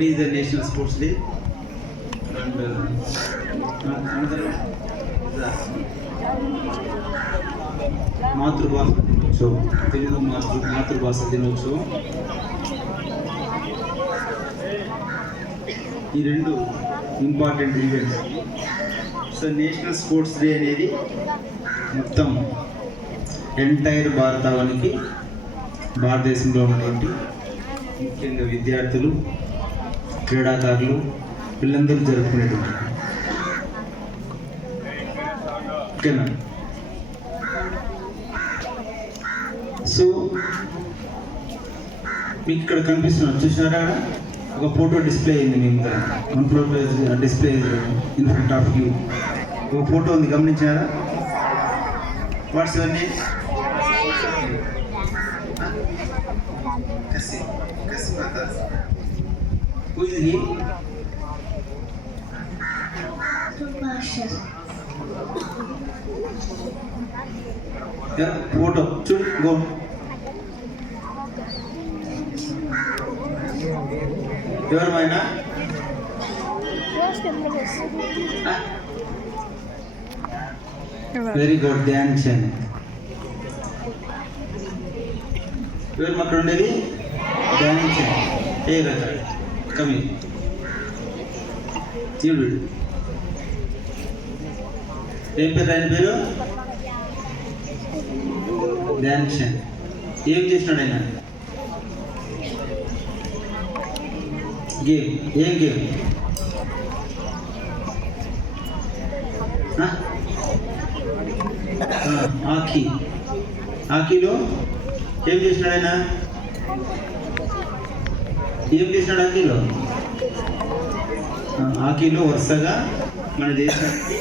One is the National Sports Day, and another is the మాతృభాష దినోత్సవం, తెలుగు మాతృభాష దినోత్సవం. ఈ రెండు important events. So national sports day అనేది మొత్తం ఎంటైర్ భారతదేశంలో ఉన్నటువంటి ముఖ్యంగా విద్యార్థులు, క్రీడాకారులు వీళ్ళందరూ జరుపుకునేటువంటి. ఓకేనా? సో మీకు ఇక్కడ కనిపిస్తున్నారు, చూసినారా? ఒక ఫోటో డిస్ప్లే అయింది. మేము one photo display in front of you. ఒక ఫోటో ఉంది, గమనించారా? What's your name? Who is he? Photo చూడు, గో. ఎవరమైనా వెరీ గుడ్, ధ్యాన్ చంద్. ఎవరు అక్కడ ఉండేది? ధ్యాన్ చంద్. ఏ కదా కమి చూడు. ఏం పేరు ఆయన పేరు? ధ్యాన్ చంద్. ఏం చేసినాడు ఆయన? గేమ్. ఏం గేమ్? హాకీ. హాకీలో ఏం చేసినాడు ఆయన? ఏం చేసినాడు హాకీలో? హాకీలో వరుసగా మన దేశానికి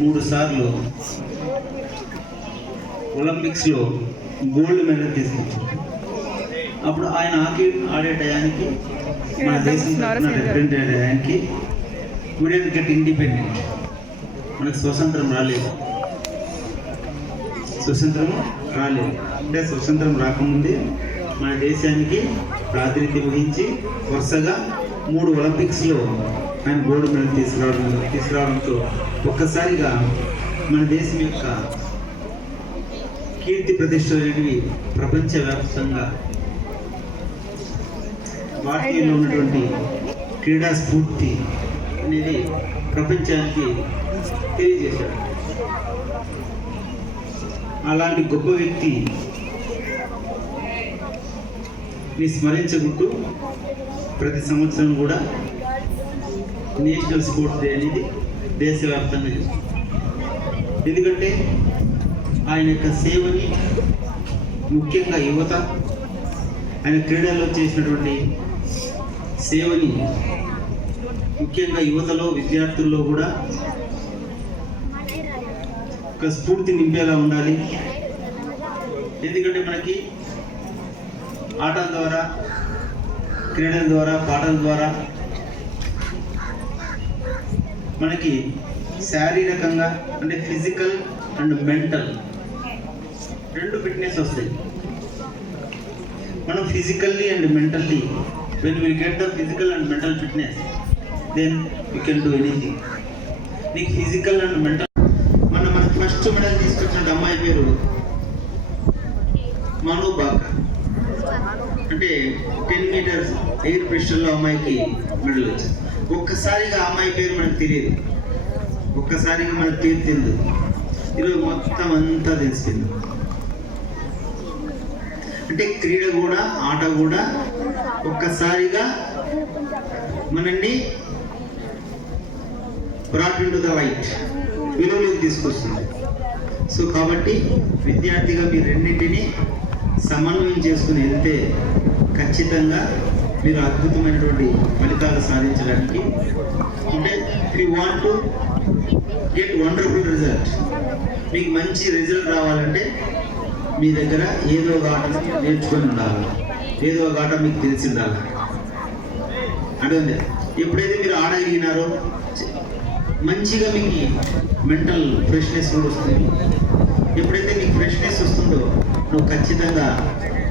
3 సార్లు ఒలింపిక్స్లో గోల్డ్ మెడల్ తీసుకొచ్చాడు. అప్పుడు ఆయన హాకీ ఆడే టయానికి, మన దేశం రిప్రజెంట్ అయ్యే టయానికి we didn't get independent. మనకు స్వతంత్రం రాలేదు. అంటే స్వతంత్రం రాకముందే మన దేశానికి ప్రాతినిధ్యం వహించి వరుసగా 3 ఒలింపిక్స్లో ఆయన గోల్డ్ మెడల్ తీసుకురావడంతో ఒక్కసారిగా మన దేశం యొక్క కీర్తి ప్రతిష్టలు అనేవి ప్రపంచవ్యాప్తంగా భారతీయుల్లో ఉన్నటువంటి క్రీడా స్ఫూర్తి అనేది ప్రపంచానికి తెలియజేశాడు. అలాంటి గొప్ప వ్యక్తి స్మరించుకుంటూ ప్రతి సంవత్సరం కూడా నేషనల్ స్పోర్ట్స్ డే అనేది దేశవ్యాప్తంగా చేస్తుంది. ఎందుకంటే ఆయన యొక్క సేవని, ముఖ్యంగా యువత, ఆయన క్రీడల్లో చేసినటువంటి సేవని ముఖ్యంగా యువతలో, విద్యార్థుల్లో కూడా ఒక స్ఫూర్తి నింపేలా ఉండాలి. ఎందుకంటే మనకి ఆటల ద్వారా, క్రీడల ద్వారా, పాటల ద్వారా మనకి శారీరకంగా అంటే ఫిజికల్ అండ్ మెంటల్ 2 ఫిట్నెస్ వస్తాయి. మనం physically and mentally, when we get the physical and mental fitness, then we can do anything. నీకు ఫిజికల్ అండ్ మెంటల్. మనకు ఫస్ట్ మెడల్ తీసుకొచ్చిన అమ్మాయి పేరు మను బాకర్. అంటే 10 మీటర్స్ ఎయిర్ పిస్టల్లో అమ్మాయికి మెడల్ వచ్చింది. ఒక్కసారిగా అమ్మాయి పేరు మనకు తెలియదు, ఒక్కసారిగా మనకు పేరు తెలియదు. ఈరోజు మొత్తం అంతా తెలిసింది. అంటే క్రీడ కూడా, ఆట కూడా ఒక్కసారిగా మనల్ని బ్రాట్ ఇంటు ద లైట్, విలువలోకి తీసుకొస్తుంది. సో కాబట్టి విద్యార్థిగా మీరు రెండింటినీ సమన్వయం చేసుకుని వెళ్తే ఖచ్చితంగా మీరు అద్భుతమైనటువంటి ఫలితాలు సాధించడానికి, అంటే if you want to get wonderful result, మీకు మంచి రిజల్ట్ రావాలంటే మీ దగ్గర ఏదో ఒక ఆట నేర్చుకొని ఉండాలి, ఏదో ఒక ఆట మీకు తెలిసి ఉండాలి. అదే ఎప్పుడైతే మీరు ఆడగలిగినారో మంచిగా మీకు మెంటల్ ఫ్రెష్నెస్ కూడా వస్తుంది. ఎప్పుడైతే నీకు ఫ్రెష్నెస్ వస్తుందో నువ్వు ఖచ్చితంగా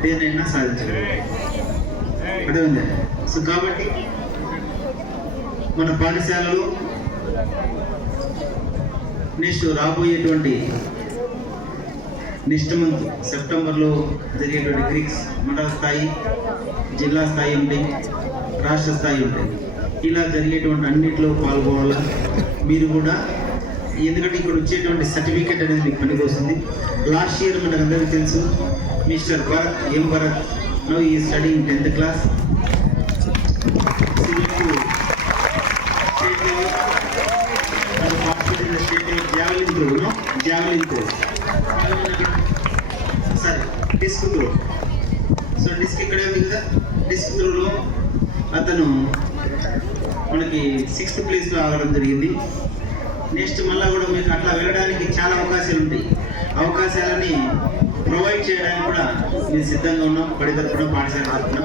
దేనైనా సాధించగలవు. అదే ఉంది. సో కాబట్టి మన పాఠశాలలో నెక్స్ట్ రాబోయేటువంటి నెక్స్ట్ మంత్ సెప్టెంబర్లో జరిగేటువంటి గ్రీక్స్ మండల స్థాయి, జిల్లా స్థాయి ఉంటాయి, రాష్ట్ర స్థాయి ఉంటాయి. ఇలా జరిగేటువంటి అన్నింటిలో పాల్గొనాలి మీరు కూడా. ఎందుకంటే ఇక్కడ వచ్చేటువంటి సర్టిఫికేట్ అనేది మీకు పనికి వస్తుంది. లాస్ట్ ఇయర్ మనకు అందరికీ తెలుసు, మిస్టర్ భరత్ ఎం భరత్ నౌ ఈ studying 10th class, javelin throw, సరే డిస్క్ త్రో. సో డిస్క్ ఇక్కడే ఉంది కదా, డిస్క్ త్రోలో అతను మనకి 6th ప్లేస్లో ఆగడం జరిగింది. నెక్స్ట్ మళ్ళీ కూడా మీకు అట్లా వెళ్ళడానికి చాలా అవకాశాలు ఉంటాయి. అవకాశాలని ప్రొవైడ్ చేయడానికి కూడా మేము సిద్ధంగా ఉన్నాం, బడి తరపున పాఠశాల తరపున.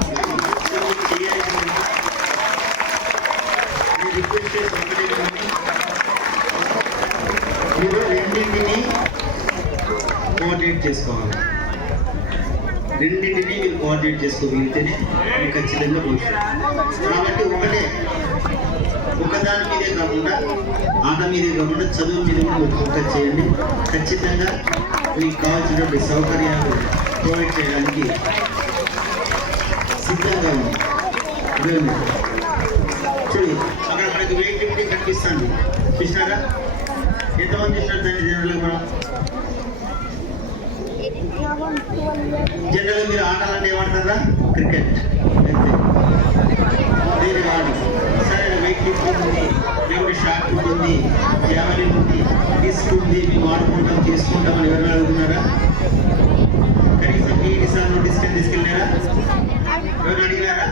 రిక్వెస్ట్ చేసి మీరు రెండింటిని కోఆర్డినేట్ చేసుకోవాలి. రెండింటిని మీరు కోఆర్డినేట్ చేసుకోగలిగితేనే మీకు ఖచ్చితంగా పోతుంది. కాబట్టి ఒకదాని మీదే కాకుండా, ఆట మీదే కాకుండా చదువు మీద కూడా ఫోకస్ చేయండి. ఖచ్చితంగా మీకు కావాల్సినటువంటి సౌకర్యాలు ప్రొవైడ్ చేయడానికి సిద్ధంగా ఉంది. చూడు అక్కడ మనకి వెయిట్ లిఫ్టింగ్ కనిపిస్తుంది, చూసినారా? ఎంతమంది చూసినారు దాన్ని? జనరల్గా మీరు ఆటలన్నీ ఏమంటారా? క్రికెట్ వేరే ఆడు. సరే వెయిట్ లిఫ్టింగ్ ఉంది, లేకపోతే షార్ట్ పుట్ ఉంది, జావెలిన్ ఉంది, డిస్క్ ఉంది, మేము ఆడుకుంటాం చేసుకుంటామని ఎవరైనా అడుగుతున్నారా? కనీసం పీఈటీ సార్ డిస్క్ తీసుకెళ్ళారా? ఎవరు అడిగినారా?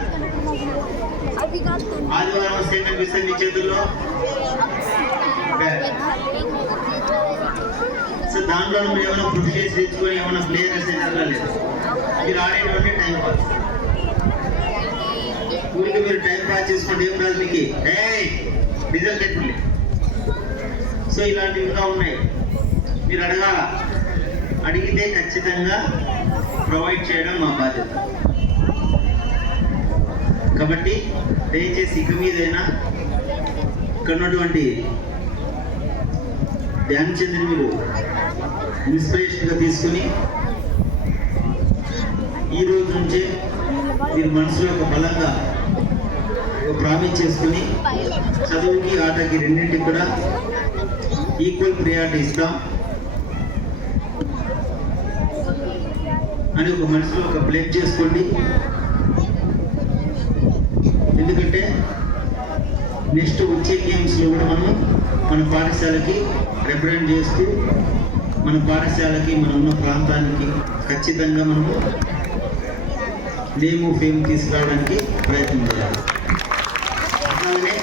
ఆదివారం వస్తే కనిపిస్తుంది మీ చేతుల్లో. సో దాంట్లో మీరు ఏమైనా కృషి చేసి తెచ్చుకొని ఏమైనా ప్లేయర్స్ లేదు. మీరు ఆడేటువంటి టైం పాస్. ఊరికి మీరు టైం పాస్ చేసుకుంటే ఏం రాదు మీకు, రిజల్ట్ ఎట్లే. సో ఇలాంటివి ఇంకా ఉన్నాయి, మీరు అడగాల. అడిగితే ఖచ్చితంగా ప్రొవైడ్ చేయడం మా బాధ్యత. కాబట్టి దయచేసి ఇక మీదైనా ఇక్కడ ఉన్నటువంటి ధ్యాన్ చంద్రుని మీరు ఇన్స్పిరేషన్గా తీసుకుని ఈ రోజు నుంచే మీరు మనసులో ఒక బలంగా ఒక ప్రామిస్ చేసుకుని చదువుకి ఆటకి రెండింటికి కూడా ఈక్వల్ ప్రియారిటీ ఇస్తాం అని ఒక మనసులో ఒక ప్లేట్ చేసుకోండి. ఎందుకంటే నెక్స్ట్ వచ్చే గేమ్స్లో కూడా మనం మన పాఠశాలకి రిప్రజెంట్ చేస్తూ మన పాఠశాలకి మనం ఉన్న ప్రాంతానికి ఖచ్చితంగా మనము నేమ్ ఫేమ్ తీసుకురావడానికి ప్రయత్నం చేయాలి. అలాగే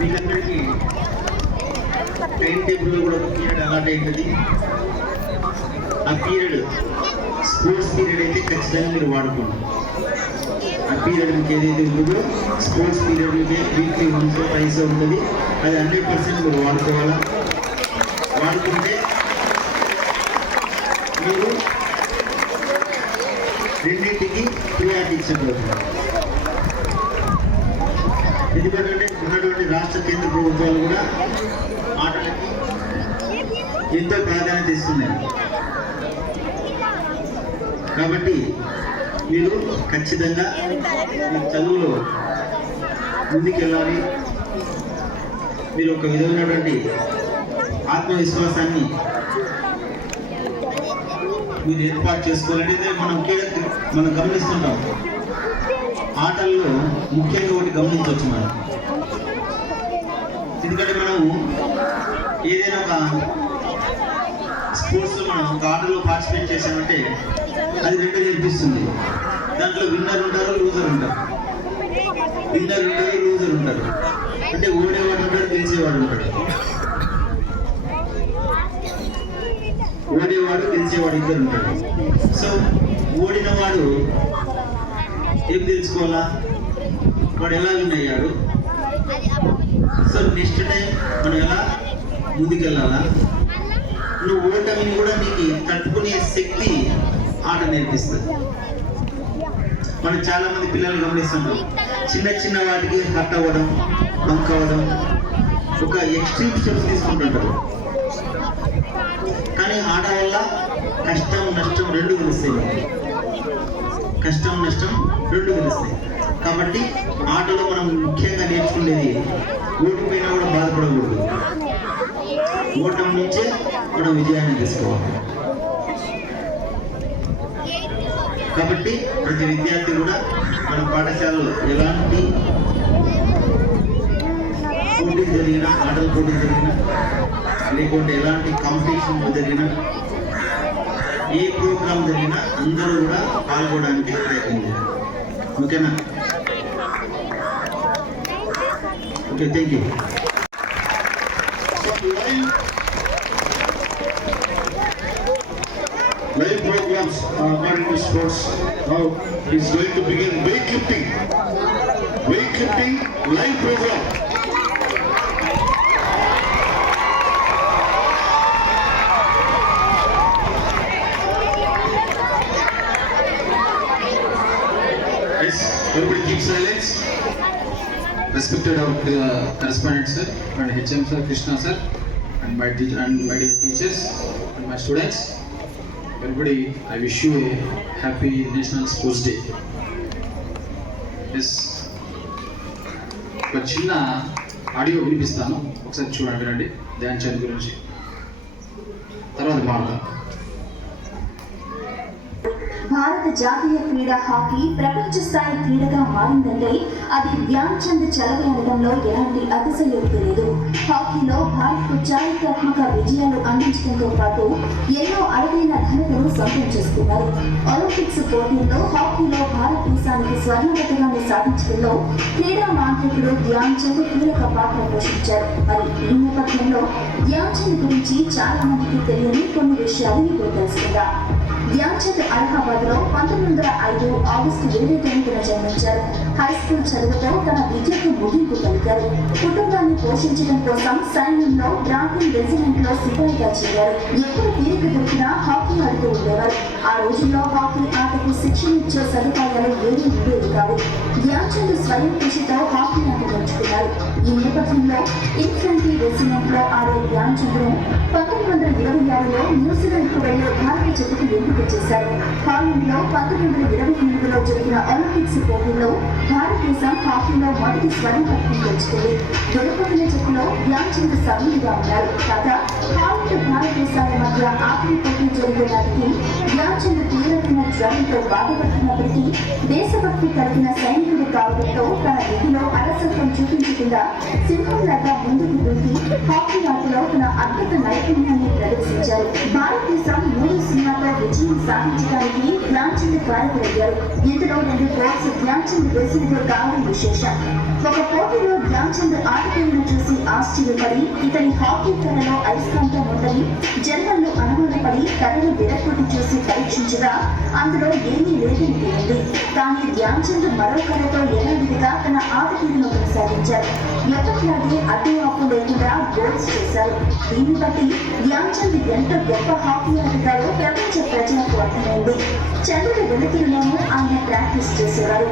వీళ్ళందరికీ టైం టేబుల్లో కూడా ఒక పీరియడ్ అలాట్ అవుతుంది. ఆ పీరియడ్ స్పోర్ట్స్ పీరియడ్ అయితే ఖచ్చితంగా మీరు వాడుకోండి. ఆ పీరియడ్ మీకు ఏదైతే ఉంటుందో స్పోర్ట్స్ పీరియడ్ వీక్లీ 1 ఉంటుంది. అది 100% మీరు వాడుకోవాలా. వాడుకుంటే మీరు రెండింటికి ప్రియారిటీ ఇచ్చబోతున్నారు. ఎందుకంటే ఉన్నటువంటి రాష్ట్ర కేంద్ర ప్రభుత్వాలు కూడా ఆటలకి ఎంతో ప్రాధాన్యత ఇస్తున్నాయి. కాబట్టి మీరు ఖచ్చితంగా మీ చదువులో ముందుకెళ్ళాలి. మీరు ఒక విధమైనటువంటి ఆత్మవిశ్వాసాన్ని మీరు ఏర్పాటు చేసుకోవాలంటే మనం గమనిస్తుంటాం. ఆటల్లో ముఖ్యంగా ఒకటి గమనించవచ్చు మనం. ఎందుకంటే మనము ఏదైనా ఒక స్పోర్ట్స్లో మనం ఒక ఆటలో పార్టిసిపేట్ చేసామంటే అది రెండు నేర్పిస్తుంది. దాంట్లో విన్నర్ ఉంటారు, లూజర్ ఉంటారు. విన్నర్ ఉంటారు, లూజర్ ఉంటారు. అంటే ఓడేవాడు ఉంటాడు, గెలిచేవాడు ఉంటాడు. ఓడేవాడు గెలిచేవాడు ఇద్దరు ఉంటాడు. సో ఓడిన వాడు ఏం తెలుసుకోవాలా, వాడు ఎలా విన్ అయ్యాడు. సో నెక్స్ట్ టైం మనం ఎలా ముందుకెళ్ళాలా. నువ్వు ఓటమిని కూడా నీకు తట్టుకునే శక్తి ఆట నేర్పిస్తుంది. మనం చాలా మంది పిల్లల్ని గమనిస్తున్నాం, చిన్న చిన్న వాటికి హర్ట్ అవ్వడం, బంక్ అవ్వడం, ఒక ఎక్స్ట్రీమ్ స్టెప్స్ తీసుకుంటుంటారు. కానీ ఆట వల్ల కష్టం నష్టం రెండు తెలుస్తాయి. కష్టం నష్టం రెండు తెలుస్తాయి. కాబట్టి ఆటలో మనం ముఖ్యంగా నేర్చుకునేది ఓడిపోయినా కూడా బాధపడకూడదు, ఓటం నుంచే మనం విజయాన్ని తీసుకోవాలి. కాబట్టి ప్రతి విద్యార్థి కూడా మన పాఠశాలలో ఎలాంటి పోటీలు జరిగినా, ఆటల పోటీలు జరిగినా, లేకుంటే ఎలాంటి కాంపిటీషన్ జరిగినా, ఏ ప్రోగ్రామ్ జరిగినా అందరూ కూడా పాల్గొనడానికి ప్రయత్నం చేయాలి. ఓకేనా? Okay, thank you. Live programs according to sports. Now is going to begin weightlifting. Weightlifting live program. Yes, everybody keep silence. Respected our correspondent sir and HM sir, Krishna sir, and my dear teachers and my students. Everybody, I wish you a happy National Sports Day. Yes. ఒక చిన్న audio వినిపిస్తాను, ఒకసారి చూడండి, వినండి. ధ్యాన్ చంద్ గురించి తర్వాత మాట్లాడదాం. భారత జాతీయ క్రీడ హాకీ ప్రపంచ స్థాయి క్రీడగా మారిందంటే అది ధ్యాన్ చంద్ చలవి అనడంలో ఎలాంటి అతిశయోక్తి లేదు. హాకీలో భారత్కు చారిత్రాత్మక విజయాలు అందించడంతో పాటు ఎన్నో అరుదైన ఘనతలు సొంతం చేసుకున్నారు. ఒలింపిక్స్ పోటీల్లో హాకీలో భారతదేశానికి స్వర్ణ పతకాన్ని సాధించడంలో క్రీడా మాంత్రికుడు ధ్యాన్ చంద్ కీలక పాత్ర పోషించారు. మరి ఈ నేపథ్యంలో ధ్యాన్ చంద్ గురించి చాలా మందికి తెలియని కొన్ని విషయాలు ఇప్పుడు తెలుసుకుందాం. ధ్యాన్ చంద్ అలహాబాద్ లో 1905 ఆగస్టు 29న జన్మించారు. హై స్కూల్ చదువుతో తన విద్యకు ముగింపు పలికారు. కుటుంబాన్ని పోషించడం కోసం సైన్యంలో బ్రాహ్మణ్ రెజిమెంట్ లో సిపాయిగా చేరారు. ఎప్పుడు తీరిక దొరికినా హాకీ ఆడుతూ ఉండేవారు. ఆ రోజుల్లో హాకీ ఆటకు శిక్షణ ఇచ్చే సదుపాయాలు ఏమీ ఉండేవి కావు. ధ్యాన్ చంద్ స్వయం కృషితో హాకీ ఆట నేర్చుకున్నారు. ఈ నేపథ్యంలో ఇన్ఫంట్రీ రెజిమెంట్ లో ఆడే ధ్యాన్ చంద్ 1926లో న్యూజిలాండ్ కు వెళ్లే భారత జట్టుకు ఎంపిక చేశారు. హాలండ్ లో 1928లో జరిగిన ఒలింపిక్స్ పోటీల్లో భారతదేశం హాకీలో మొదటి స్వర్ణ పతకం గెలుచుకుంది. దొరకబడిన జట్టులో ధ్యాన్ చంద్ సభ్యుడిగా ఉన్నారు. కాగా హాలండ్ భారతదేశాల మధ్య ఆఖరి పోటీ జరిగే నాటికి ధ్యాన్ చంద్ తీవ్రమైన జ్వరంతో బాధపడుతున్నప్పటికీ దేశభక్తి కలిగిన సైనికుడు కావడంతో తన విధిలో అలసత్వం చూపించకుండా సింహంలాగా ముందుకు దూకి హాకీ ఆటలో తన అద్భుత నైపుణ్యాన్ని ప్రదర్శించారు. భారతదేశం 3 సినిమాతో విజయం సాధించడానికి ధ్యాన్ చంద్ కారకులయ్యారు. ఇందులో 2 గోల్స్ ధ్యాన్ చంద్ వేసినట్లు కావడం విశేషం. ఒక పోటీలో ధ్యాన్ చంద్ ఆటగాళ్లను చూసి ఆశ్చర్యపడి ఇతని హాకీ కళలో అయస్కాంతం ఉందని జర్మన్లు అనుమానపడి కళను విరక్కొట్టి చూసి పరీక్షించగా అందులో ఏమీ లేదని తేలింది. కానీ ధ్యాన్ చంద్ మరో కళతో యథావిధిగా తన ఆట తీరును కొనసాగించారు. ఎప్పటిలాగే అడ్డు ఆపు లేకుండా గోల్స్ చేశారు. దీన్ని బట్టి ధ్యాన్ చంద్ ఎంత గొప్ప హాకీ ఆటగాడో ప్రపంచ ప్రజలకు అర్థమైంది. చంద్రుడి వెలుతురులోనూ ఆయన ప్రాక్టీస్ చేసేవారు.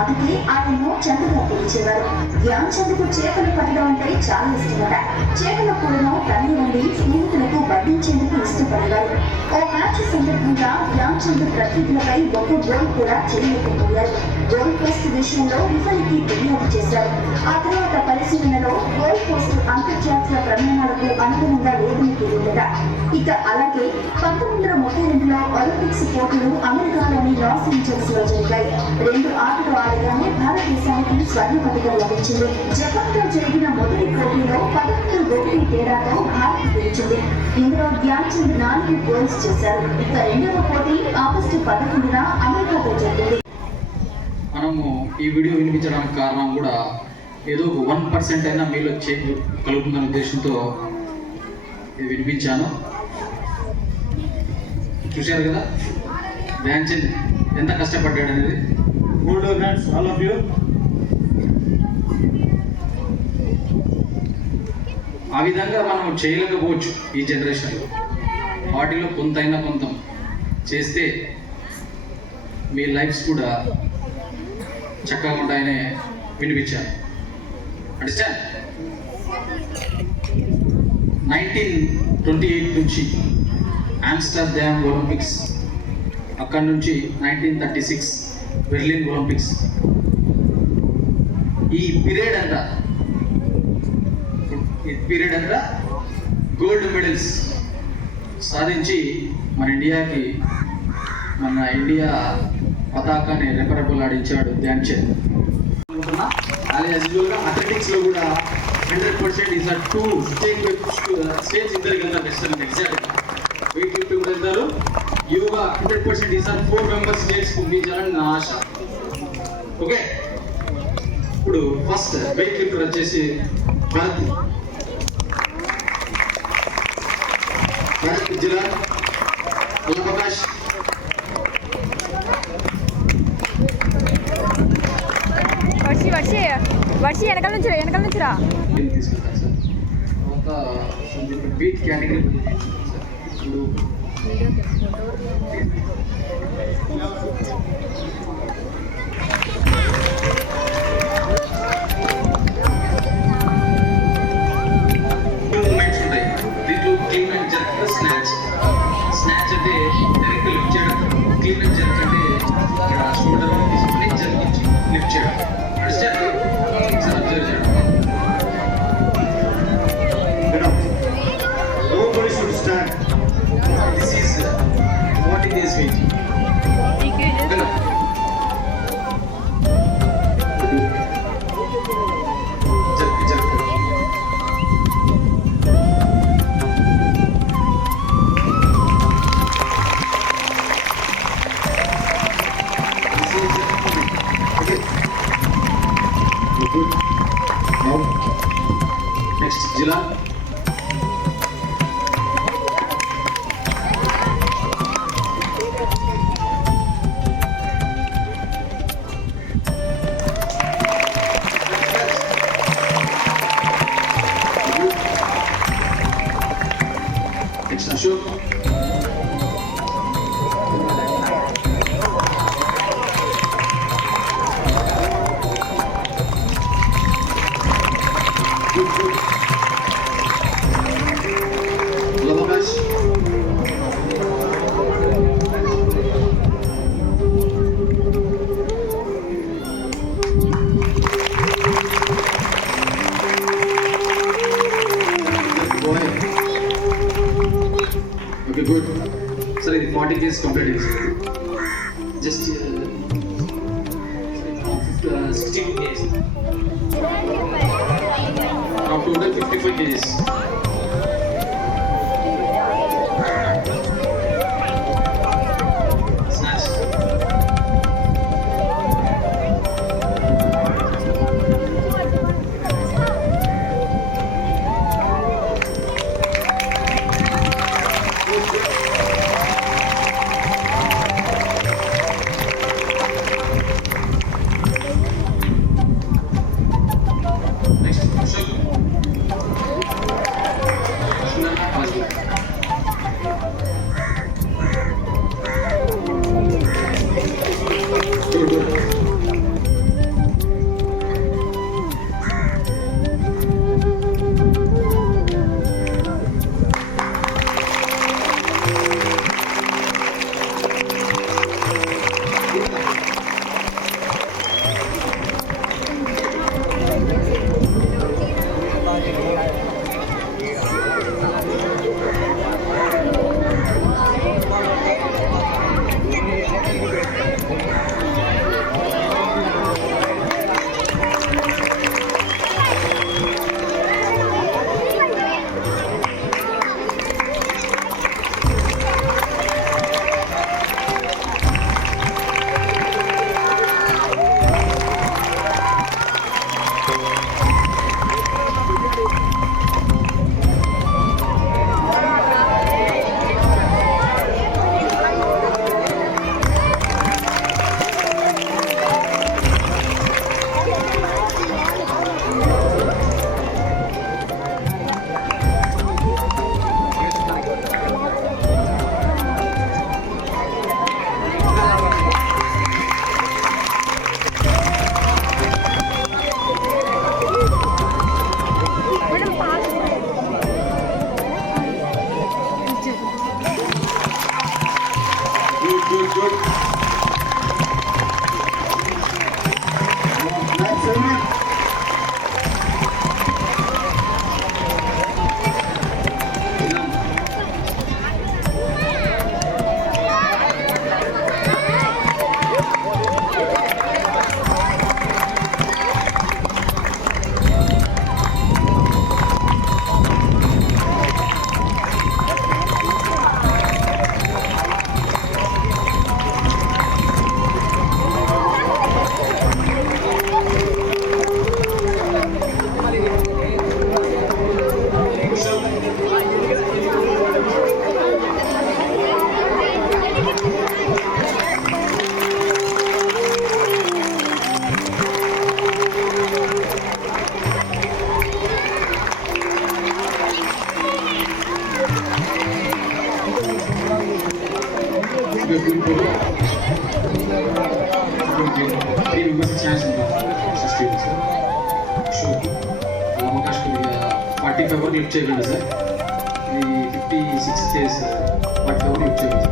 అందుకే ఆయన్ను చంద్రుగా పిలిచేవారు. ధ్యాన్ చంద్కు చేపలు పట్టడం అంటే చాలా ఇష్టమట. చేపల కూడను తల్లి నుండి స్నేహితులకు వడ్డించేందుకు ఇష్టపడేవారు. ఓ మ్యాచ్ సందర్భంగా ధ్యాన్ చంద్ ప్రతిభలపై ఒక్క గోల్ కూడా చేయలేకపోయారు. గోల్ పోస్ట్ విషయంలో రిఫరీకి ఫిర్యాదు చేశారు. ఆ తర్వాత పరిశీలనలో గోల్ పోస్ట్ అంతర్జాతీయ ప్రమాణాలకు అనుగుణంగా లేదని తేలిందట. ఇక అలాగే 1932లో ఒలింపిక్స్ పోటీలు అమెరికాలోని లాస్ ఏంజల్స్ లో జరిగాయి. 2 ఆటలు ఆడగానే భారతదేశానికి స్వర్ణ పతకం లభించింది. జపాన్ లో జరిగిన మొదటి పోటీలో 11-1 తేడాతో భారత్ గెలిచింది. ఇందులో ధ్యాన్ చంద్ 4 గోల్స్ చేశారు. ఇక రెండవ పోటీ ఆగస్టు 11న అమెరికాతో జరిగింది. మనము ఈ వీడియో వినిపించడానికి కారణం కూడా ఏదో 1% అయినా మీలో చేంజ్ కలుగుతుందనే ఉద్దేశంతో ఇది వినిపించాను. చూశారు కదా ధ్యాన్ చంద్ ఎంత కష్టపడ్డాడు అనేది. Hold your hands, all of you. ఆ విధంగా మనం చేయలేకపోవచ్చు ఈ జనరేషన్లో. వాటిలో కొంతైనా కొంత చేస్తే మీ లైఫ్స్ కూడా చక్కగా ఉంటాయని వినిపించాను. అండర్స్టాండ్? 1928 నుంచి ఆమ్స్టర్డామ్ ఒలింపిక్స్, అక్కడ నుంచి 1936 బెర్లిన్ ఒలింపిక్స్, ఈ పీరియడ్ అంతా గోల్డ్ మెడల్స్ సాధించి మన ఇండియా పతాకాన్ని రెపరెపలాడించాడు ధ్యాన్ చంద్. అథ్లెటిక్స్ లో కూడా 100% ఈజ్ అ టూ స్టేజ్ ఇద్దరికి వెళ్తారు. ఎగ్జాక్ట్ వెయిట్ లిఫ్టింగ్ వెళ్తారు. యోగా 100% ఈజ్ 4 మెంబర్స్ స్టేట్స్ పంపించాలని నా ఆశ. ఓకే, ఇప్పుడు ఫస్ట్ వెయిట్ లిఫ్టర్ వచ్చేసి భరత్ జిల్లా అవకాశ్. వర్షి వెనకాల నుంచి రా. తీసుకెళ్తాను సార్. తర్వాత వెయిట్ కేటగిరీ ఇప్పుడు మూమెంట్స్ ఉంటాయి. దీంట్లో క్లీన్ అండ్ జర్క్, స్నాచ్ అంటే డైరెక్ట్ లిఫ్ట్ చేయడం, క్లీన్ అండ్ జర్క్ అంటే ఇక్కడ షోల్డర్ తీసుకుని జరిగించి లిఫ్ట్ చేయడం. అండర్స్టాండ్? సార్ అబ్జర్వ్ చేయడం. Nobody should stand. This is what it is weight. Next, Jila. Next, Ashok. Lavabash. Okay, good. Sir, the 40 days completed. Just 16 days. Now total 55 days. Snatch. Next, Ashok. Three members chance students sure అవకాశం 45 వరకు lift చేయగలరు sir ఇది 56 days 45 వరకు lift చేయగలరు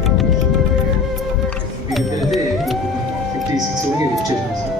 మీకు అయితే 56 వరకు lift చేయగలరు సార్